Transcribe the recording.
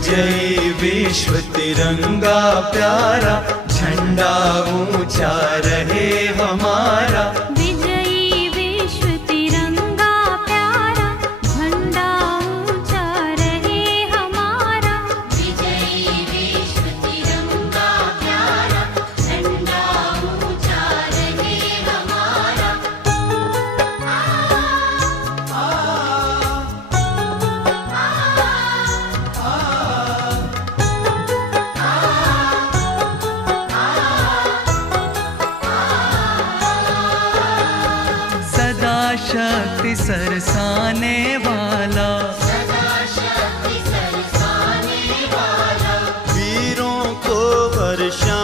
विजयी विश्व तिरंगा प्यारा, झंडा ऊंचा रहे हमारा। विजयी विश्व तिरंगा प्यारा, झंडा ऊंचा रहे हमारा। विजयी विश्व तिरंगा प्यारा, झंडा ऊंचा रहे हमारा। सदा शक्ति सरसाने वाला, सदा शक्ति सरसाने वाला, वीरों को वर्षा